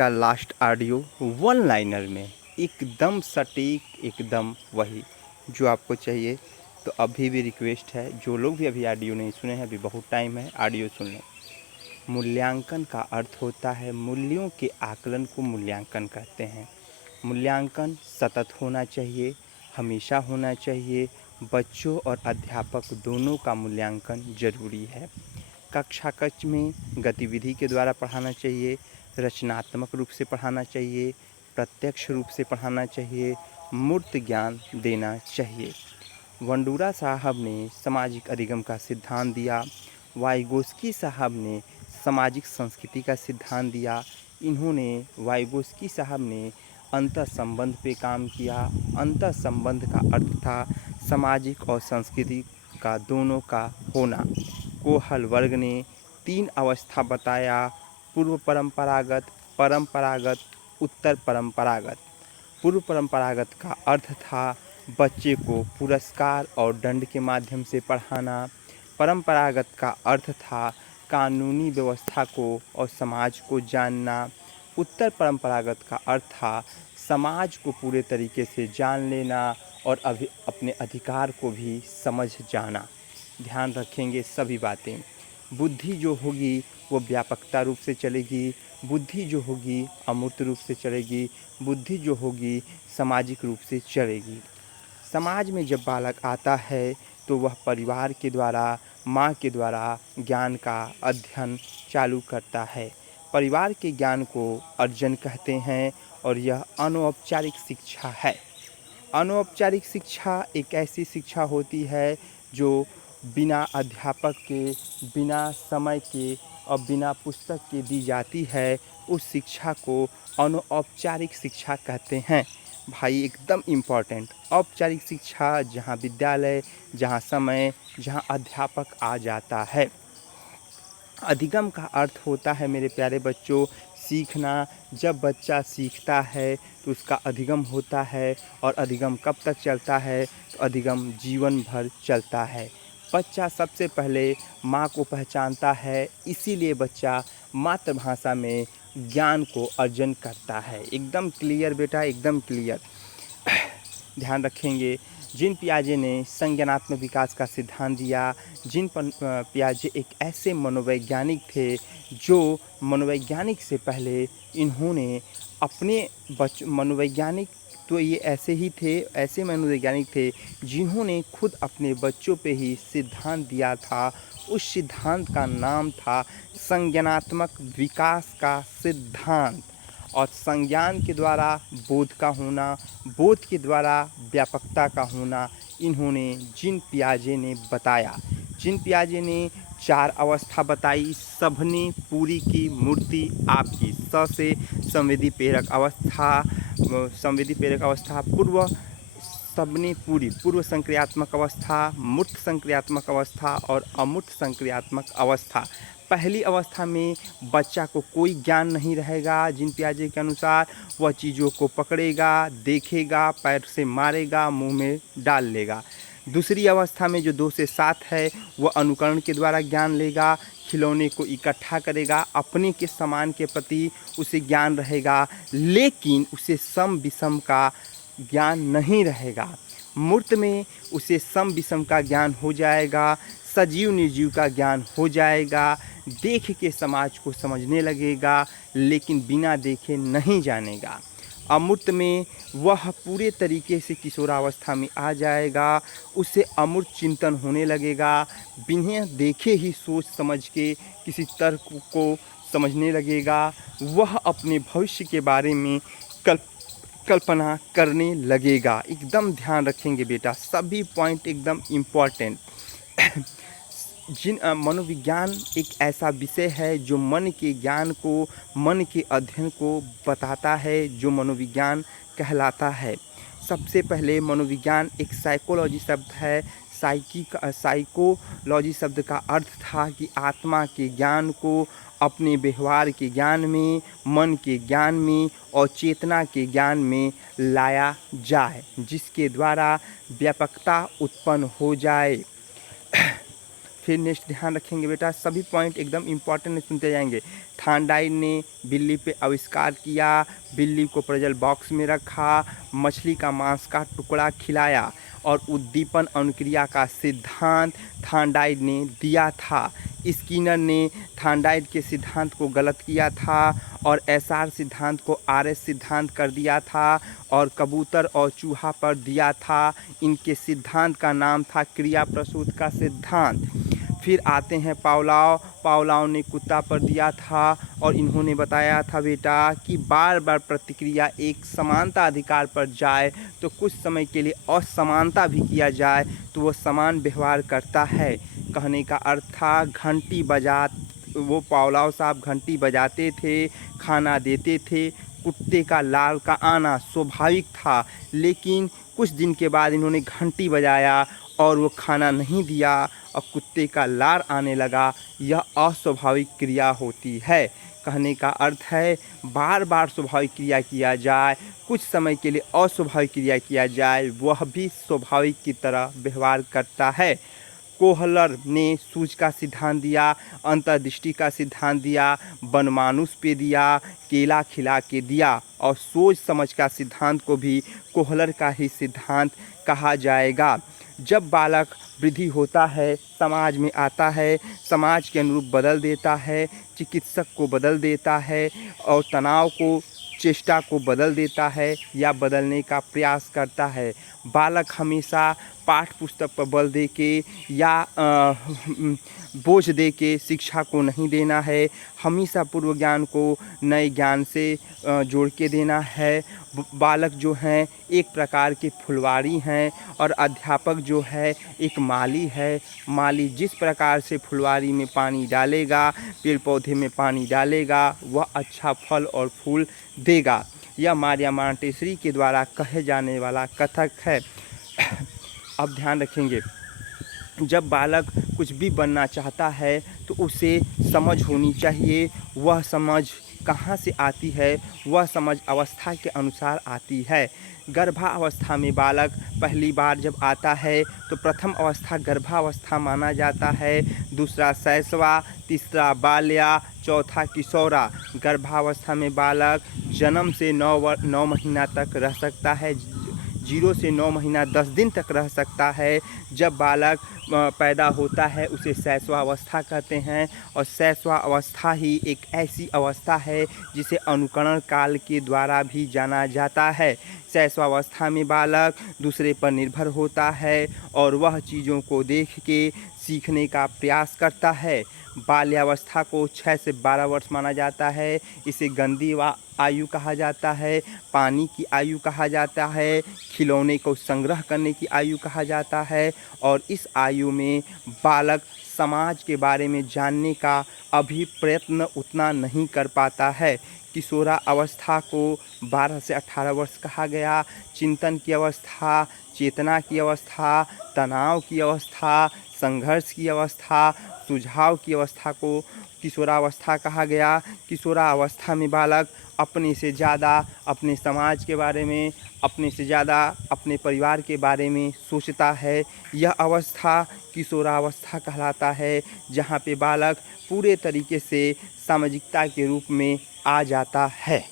का last audio one liner में एकदम सटीक, एकदम वही जो आपको चाहिए। तो अभी भी रिक्वेस्ट है, जो लोग भी अभी ऑडियो नहीं सुने हैं, अभी बहुत टाइम है, ऑडियो सुन लें। मूल्यांकन का अर्थ होता है मूल्यों के आकलन को मूल्यांकन कहते हैं। मूल्यांकन सतत होना चाहिए, हमेशा होना चाहिए। बच्चों और अध्यापक दोनों का मूल्यांकन जरूरी है। कक्षा कक्ष में गतिविधि के द्वारा पढ़ाना चाहिए, रचनात्मक रूप से पढ़ाना चाहिए, प्रत्यक्ष रूप से पढ़ाना चाहिए, मूर्त ज्ञान देना चाहिए। वंडूरा साहब ने सामाजिक अधिगम का सिद्धांत दिया। वाइगोस्की साहब ने सामाजिक संस्कृति का सिद्धांत दिया। वाइगोस्की साहब ने अंतर संबंध पे काम किया। अंतर संबंध का अर्थ था सामाजिक और सांस्कृतिक का दोनों का होना। कोहल वर्ग ने 3 अवस्था बताया: पूर्व परंपरागत, परंपरागत, उत्तर परंपरागत। पूर्व परंपरागत का अर्थ था बच्चे को पुरस्कार और दंड के माध्यम से पढ़ाना। परंपरागत का अर्थ था कानूनी व्यवस्था को और समाज को जानना। उत्तर परंपरागत का अर्थ था समाज को पूरे तरीके से जान लेना और अपने अधिकार को भी समझ जाना। ध्यान रखेंगे सभी बातें। बुद्धि जो होगी वो व्यापकता रूप से चलेगी, बुद्धि जो होगी अमूर्त रूप से चलेगी, बुद्धि जो होगी सामाजिक रूप से चलेगी। समाज में जब बालक आता है तो वह परिवार के द्वारा, माँ के द्वारा ज्ञान का अध्ययन चालू करता है। परिवार के ज्ञान को अर्जन कहते हैं और यह अनौपचारिक शिक्षा है। अनौपचारिक शिक्षा एक ऐसी शिक्षा होती है जो बिना अध्यापक के, बिना समय के और बिना पुस्तक के दी जाती है। उस शिक्षा को अनौपचारिक शिक्षा कहते हैं। भाई एकदम इम्पॉर्टेंट। औपचारिक शिक्षा जहाँ विद्यालय, जहाँ समय, जहाँ अध्यापक आ जाता है। अधिगम का अर्थ होता है मेरे प्यारे बच्चों सीखना। जब बच्चा सीखता है तो उसका अधिगम होता है, और अधिगम कब तक चलता है? तो अधिगम जीवन भर चलता है। बच्चा सबसे पहले माँ को पहचानता है, इसीलिए बच्चा मातृभाषा में ज्ञान को अर्जन करता है। एकदम क्लियर बेटा, एकदम क्लियर। ध्यान रखेंगे। जीन पियाजे ने संज्ञानात्मक विकास का सिद्धांत दिया। पियाजे एक ऐसे मनोवैज्ञानिक थे जो मनोवैज्ञानिक से पहले इन्होंने अपने मनोवैज्ञानिक तो ये ऐसे ही थे, ऐसे मनोवैज्ञानिक थे जिन्होंने खुद अपने बच्चों पे ही सिद्धांत दिया था। उस सिद्धांत का नाम था संज्ञानात्मक विकास का सिद्धांत। और संज्ञान के द्वारा बोध का होना, बोध के द्वारा व्यापकता का होना, इन्होंने जीन पियाजे ने बताया। जीन पियाजे ने 4 अवस्था बताई, सबने पूरी की मूर्ति आपकी। स से संवेदी प्रेरक अवस्था, संवेदी प्रेरक अवस्था, पूर्व सबने पूरी, पूर्व संक्रियात्मक अवस्था, मूर्त संक्रियात्मक अवस्था और अमूर्त संक्रियात्मक अवस्था। पहली अवस्था में बच्चा को कोई ज्ञान नहीं रहेगा। जीन पियाजे के अनुसार वह चीज़ों को पकड़ेगा, देखेगा, पैर से मारेगा, मुंह में डाल लेगा। दूसरी अवस्था में जो 2 से 7 है वह अनुकरण के द्वारा ज्ञान लेगा, खिलौने को इकट्ठा करेगा, अपने के समान के प्रति उसे ज्ञान रहेगा, लेकिन उसे सम विषम का ज्ञान नहीं रहेगा। मूर्त में उसे सम विषम का ज्ञान हो जाएगा, सजीव निर्जीव का ज्ञान हो जाएगा, देख के समाज को समझने लगेगा, लेकिन बिना देखे नहीं जानेगा। अमूर्त में वह पूरे तरीके से किशोरावस्था में आ जाएगा, उसे अमूर्त चिंतन होने लगेगा, बिना देखे ही सोच समझ के किसी तर्क को समझने लगेगा। वह अपने भविष्य के बारे में कल्पना करने लगेगा। एकदम ध्यान रखेंगे बेटा, सभी पॉइंट एकदम इम्पॉर्टेंट। मनोविज्ञान एक ऐसा विषय है जो मन के ज्ञान को, मन के अध्ययन को बताता है, जो मनोविज्ञान कहलाता है। सबसे पहले मनोविज्ञान एक साइकोलॉजी शब्द है। साइकोलॉजी शब्द का अर्थ था कि आत्मा के ज्ञान को अपने व्यवहार के ज्ञान में, मन के ज्ञान में और चेतना के ज्ञान में लाया जाए, जिसके द्वारा व्यापकता उत्पन्न हो जाए। फिर नेक्स्ट ध्यान रखेंगे बेटा, सभी पॉइंट एकदम इम्पॉर्टेंट सुनते जाएंगे। थांडाइट ने बिल्ली पे आविष्कार किया, बिल्ली को प्रजल बॉक्स में रखा, मछली का मांस का टुकड़ा खिलाया और उद्दीपन अनुक्रिया का सिद्धांत थांडाइट ने दिया था। स्किनर ने थांडाइट के सिद्धांत को गलत किया था और एसआर सिद्धांत को आरएस सिद्धांत कर दिया था और कबूतर और चूहा पर दिया था। इनके सिद्धांत का नाम था क्रिया प्रसूत का सिद्धांत। फिर आते हैं पावलोव। पावलोव ने कुत्ता पर दिया था और इन्होंने बताया था बेटा कि बार बार प्रतिक्रिया एक समानता अधिकार पर जाए तो कुछ समय के लिए असमानता भी किया जाए तो वो समान व्यवहार करता है। कहने का अर्थ था घंटी बजा, वो पावलोव साहब घंटी बजाते थे, खाना देते थे, कुत्ते का लार का आना स्वाभाविक था, लेकिन कुछ दिन के बाद इन्होंने घंटी बजाया और वो खाना नहीं दिया और कुत्ते का लार आने लगा। यह अस्वाभाविक क्रिया होती है। कहने का अर्थ है बार बार स्वाभाविक क्रिया किया जाए, कुछ समय के लिए अस्वाभाविक क्रिया किया जाए, वह भी स्वाभाविक की तरह व्यवहार करता है। कोहलर ने सूझ का सिद्धांत दिया, अंतर्दृष्टि का सिद्धांत दिया, वनमानुष पे दिया, केला खिला के दिया और सोच समझ का सिद्धांत को भी कोहलर का ही सिद्धांत कहा जाएगा। जब बालक वृद्धि होता है, समाज में आता है, समाज के अनुरूप बदल देता है, चिकित्सक को बदल देता है और तनाव को, चेष्टा को बदल देता है या बदलने का प्रयास करता है। बालक हमेशा पाठ पुस्तक पर बल दे के या बोझ दे के शिक्षा को नहीं देना है, हमेशा पूर्व ज्ञान को नए ज्ञान से जोड़ के देना है। बालक जो हैं एक प्रकार के फुलवारी हैं और अध्यापक जो है एक माली है। माली जिस प्रकार से फुलवारी में पानी डालेगा, पेड़ पौधे में पानी डालेगा, वह अच्छा फल और फूल देगा। यह मारिया मांटेसरी के द्वारा कहे जाने वाला कथक है। अब ध्यान रखेंगे, जब बालक कुछ भी बनना चाहता है तो उसे समझ होनी चाहिए। वह समझ कहाँ से आती है? वह समझ अवस्था के अनुसार आती है। गर्भावस्था में बालक पहली बार जब आता है तो प्रथम अवस्था गर्भावस्था माना जाता है, दूसरा शैशवा, तीसरा बाल्या, चौथा किशोरा। गर्भावस्था में बालक जन्म से 9 महीना तक रह सकता है, 0 से 9 महीना 10 दिन तक रह सकता है। जब बालक पैदा होता है उसे शैशवावस्था कहते हैं और शैशवावस्था ही एक ऐसी अवस्था है जिसे अनुकरण काल के द्वारा भी जाना जाता है। शैशवावस्था में बालक दूसरे पर निर्भर होता है और वह चीज़ों को देख के सीखने का प्रयास करता है। बाल्यावस्था को 6 से 12 वर्ष माना जाता है। इसे गंदी आयु कहा जाता है, पानी की आयु कहा जाता है, खिलौने को संग्रह करने की आयु कहा जाता है और इस आयु में बालक समाज के बारे में जानने का अभी प्रयत्न उतना नहीं कर पाता है। किशोरा अवस्था को 12 से 18 वर्ष कहा गया। चिंतन की अवस्था, चेतना की अवस्था, तनाव की अवस्था, संघर्ष की अवस्था, सुझाव की अवस्था को किशोरावस्था कहा गया। किशोरावस्था में बालक अपने से ज़्यादा अपने समाज के बारे में, अपने से ज़्यादा अपने परिवार के बारे में सोचता है। यह अवस्था किशोरावस्था कहलाता है, जहाँ पे बालक पूरे तरीके से सामाजिकता के रूप में आ जाता है।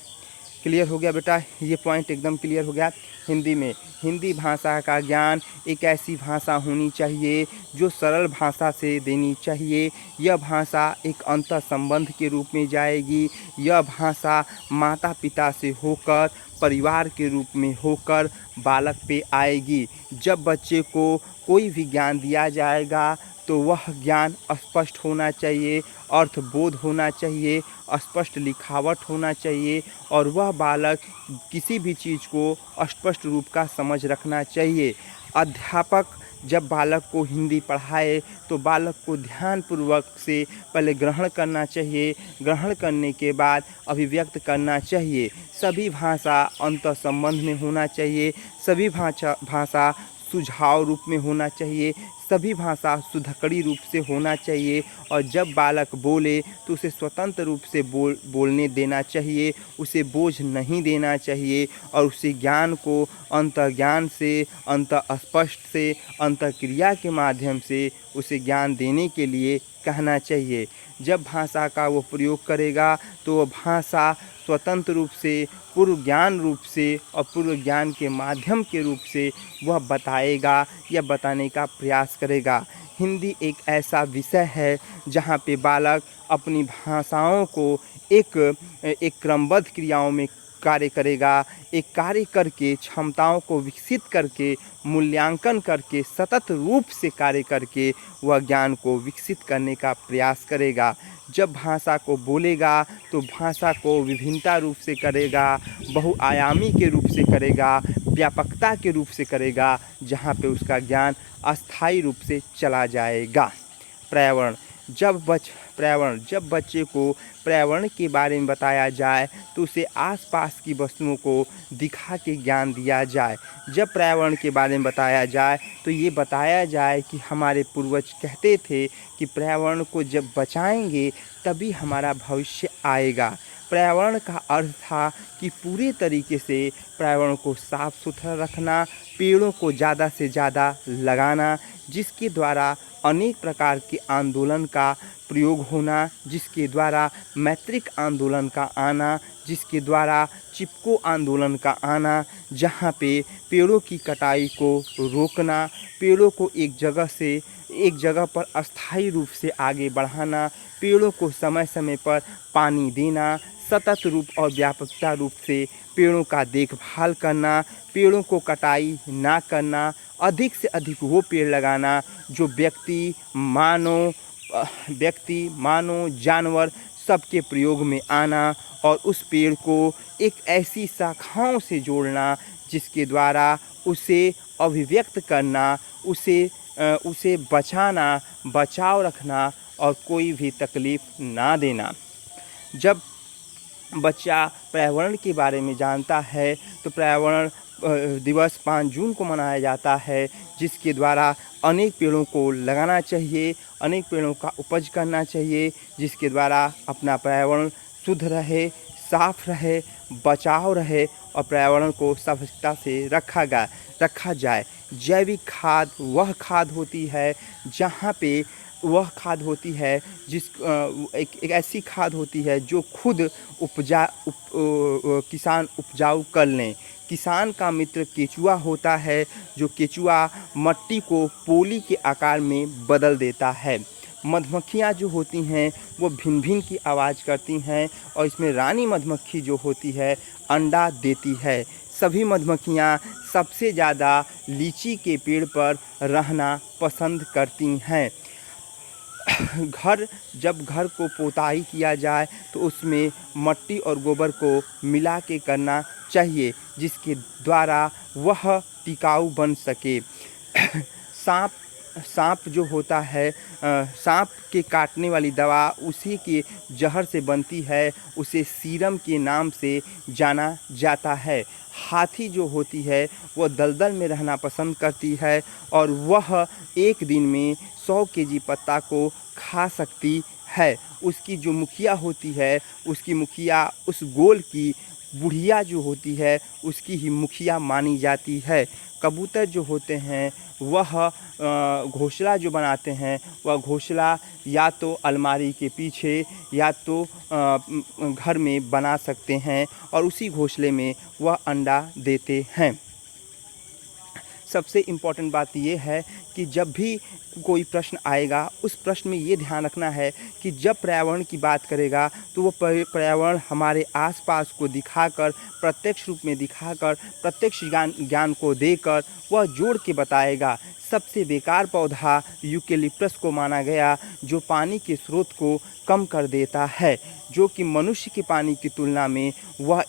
क्लियर हो गया बेटा? ये पॉइंट एकदम क्लियर हो गया। हिंदी में, हिंदी भाषा का ज्ञान एक ऐसी भाषा होनी चाहिए जो सरल भाषा से देनी चाहिए। यह भाषा एक अंतर संबंध के रूप में जाएगी। यह भाषा माता पिता से होकर, परिवार के रूप में होकर बालक पे आएगी। जब बच्चे को कोई भी ज्ञान दिया जाएगा तो वह ज्ञान स्पष्ट होना चाहिए, अर्थबोध होना चाहिए, स्पष्ट लिखावट होना चाहिए और वह बालक किसी भी चीज़ को स्पष्ट रूप का समझ रखना चाहिए। अध्यापक जब बालक को हिंदी पढ़ाए तो बालक को ध्यानपूर्वक से पहले ग्रहण करना चाहिए, ग्रहण करने के बाद अभिव्यक्त करना चाहिए। सभी भाषा अंतः संबंध में होना चाहिए, सभी भाषा सुझाव रूप में होना चाहिए, सभी भाषा सुधकड़ी रूप से होना चाहिए। और जब बालक बोले तो उसे स्वतंत्र रूप से बोलने देना चाहिए, उसे बोझ नहीं देना चाहिए और उसे ज्ञान को अंतर्ज्ञान से, अंतःस्पष्ट से, अंतःक्रिया के माध्यम से उसे ज्ञान देने के लिए कहना चाहिए। जब भाषा का वो प्रयोग करेगा तो वह भाषा स्वतंत्र रूप से, पूर्व ज्ञान रूप से और पूर्व ज्ञान के माध्यम के रूप से वह बताएगा या बताने का प्रयास करेगा। हिंदी एक ऐसा विषय है जहाँ पे बालक अपनी भाषाओं को एक क्रमबद्ध क्रियाओं में कार्य करेगा, एक कार्य करके क्षमताओं को विकसित करके, मूल्यांकन करके, सतत रूप से कार्य करके वह ज्ञान को विकसित करने का प्रयास करेगा। जब भाषा को बोलेगा तो भाषा को विभिन्नता रूप से करेगा, बहुआयामी के रूप से करेगा, व्यापकता के रूप से करेगा, जहाँ पे उसका ज्ञान अस्थायी रूप से चला जाएगा। पर्यावरण जब बच्चे को पर्यावरण के बारे में बताया जाए तो उसे आसपास की वस्तुओं को दिखा के ज्ञान दिया जाए। जब पर्यावरण के बारे में बताया जाए तो ये बताया जाए कि हमारे पूर्वज कहते थे कि पर्यावरण को जब बचाएंगे तभी हमारा भविष्य आएगा। पर्यावरण का अर्थ था कि पूरे तरीके से पर्यावरण को साफ सुथरा रखना, पेड़ों को ज़्यादा से ज़्यादा लगाना, जिसके द्वारा अनेक प्रकार के आंदोलन का प्रयोग होना, जिसके द्वारा मैत्रिक आंदोलन का आना, जिसके द्वारा चिपको आंदोलन का आना, जहाँ पे पेड़ों की कटाई को रोकना, पेड़ों को एक जगह पर अस्थायी रूप से आगे बढ़ाना, पेड़ों को समय समय पर पानी देना, सतत रूप और व्यापकता रूप से पेड़ों का देखभाल करना, पेड़ों को कटाई ना करना, अधिक से अधिक वो पेड़ लगाना जो व्यक्ति, मानव, जानवर सबके प्रयोग में आना, और उस पेड़ को एक ऐसी शाखाओं से जोड़ना जिसके द्वारा उसे अभिव्यक्त करना, उसे बचाना, बचाव रखना और कोई भी तकलीफ़ ना देना। जब बच्चा पर्यावरण के बारे में जानता है तो पर्यावरण दिवस 5 जून को मनाया जाता है, जिसके द्वारा अनेक पेड़ों को लगाना चाहिए, अनेक पेड़ों का उपज करना चाहिए, जिसके द्वारा अपना पर्यावरण शुद्ध रहे, साफ रहे, बचाव रहे और पर्यावरण को स्वच्छता से रखा जाए। जैविक खाद वह खाद होती है जहाँ पे एक ऐसी खाद होती है जो खुद किसान उपजाऊ कर लें। किसान का मित्र केचुआ होता है, जो केचुआ मट्टी को पोली के आकार में बदल देता है। मधुमक्खियाँ जो होती हैं वो भिन भिन की आवाज़ करती हैं और इसमें रानी मधुमक्खी जो होती है अंडा देती है। सभी मधुमक्खियाँ सबसे ज़्यादा लीची के पेड़ पर रहना पसंद करती हैं। जब घर को पोताई किया जाए तो उसमें मट्टी और गोबर को मिला के करना चाहिए, जिसके द्वारा वह टिकाऊ बन सके। सांप जो होता है, सांप के काटने वाली दवा उसी के जहर से बनती है, उसे सीरम के नाम से जाना जाता है। हाथी जो होती है वह दलदल में रहना पसंद करती है और वह एक दिन में 100 केजी पत्ता को खा सकती है। उसकी जो मुखिया होती है, उसकी मुखिया उस गोल की बुढ़िया जो होती है उसकी ही मुखिया मानी जाती है। कबूतर जो होते हैं वह घोंसला जो बनाते हैं वह घोंसला या तो अलमारी के पीछे या तो घर में बना सकते हैं और उसी घोंसले में वह अंडा देते हैं। सबसे इम्पॉर्टेंट बात ये है कि जब भी कोई प्रश्न आएगा उस प्रश्न में ये ध्यान रखना है कि जब पर्यावरण की बात करेगा तो वो पर्यावरण हमारे आसपास को दिखाकर, प्रत्यक्ष रूप में दिखाकर, प्रत्यक्ष ज्ञान को देकर वह जोड़ के बताएगा। सबसे बेकार पौधा यूकेलिप्टस को माना गया, जो पानी के स्रोत को कम कर देता है, जो कि मनुष्य के पानी की तुलना में वह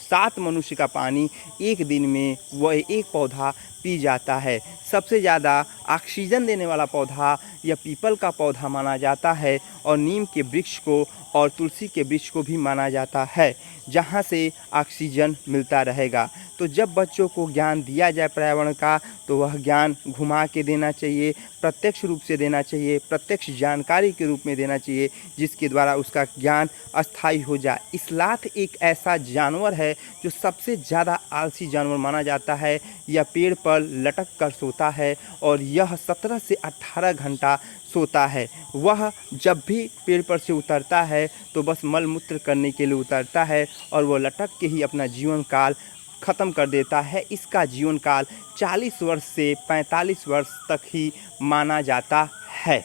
7 मनुष्य का पानी एक दिन में वह एक पौधा पी जाता है। सबसे ज़्यादा ऑक्सीजन देने वाला पौधा या पीपल का पौधा माना जाता है और नीम के वृक्ष को और तुलसी के वृक्ष को भी माना जाता है, जहाँ से ऑक्सीजन मिलता रहेगा। तो जब बच्चों को ज्ञान दिया जाए पर्यावरण का तो वह ज्ञान घुमा के देना चाहिए, प्रत्यक्ष रूप से देना चाहिए, प्रत्यक्ष जानकारी के रूप में देना चाहिए, जिसके द्वारा उसका ज्ञान अस्थायी हो जाए। स्लॉथ एक ऐसा जानवर है जो सबसे ज़्यादा आलसी जानवर माना जाता है। यह पेड़ पर लटक कर सोता है और यह 17 से 18 घंटा सोता है। वह जब भी पेड़ पर से उतरता है तो बस मल मूत्र करने के लिए उतरता है और वह लटक के ही अपना जीवन काल ख़त्म कर देता है। इसका जीवन काल 40 वर्ष से 45 वर्ष तक ही माना जाता है।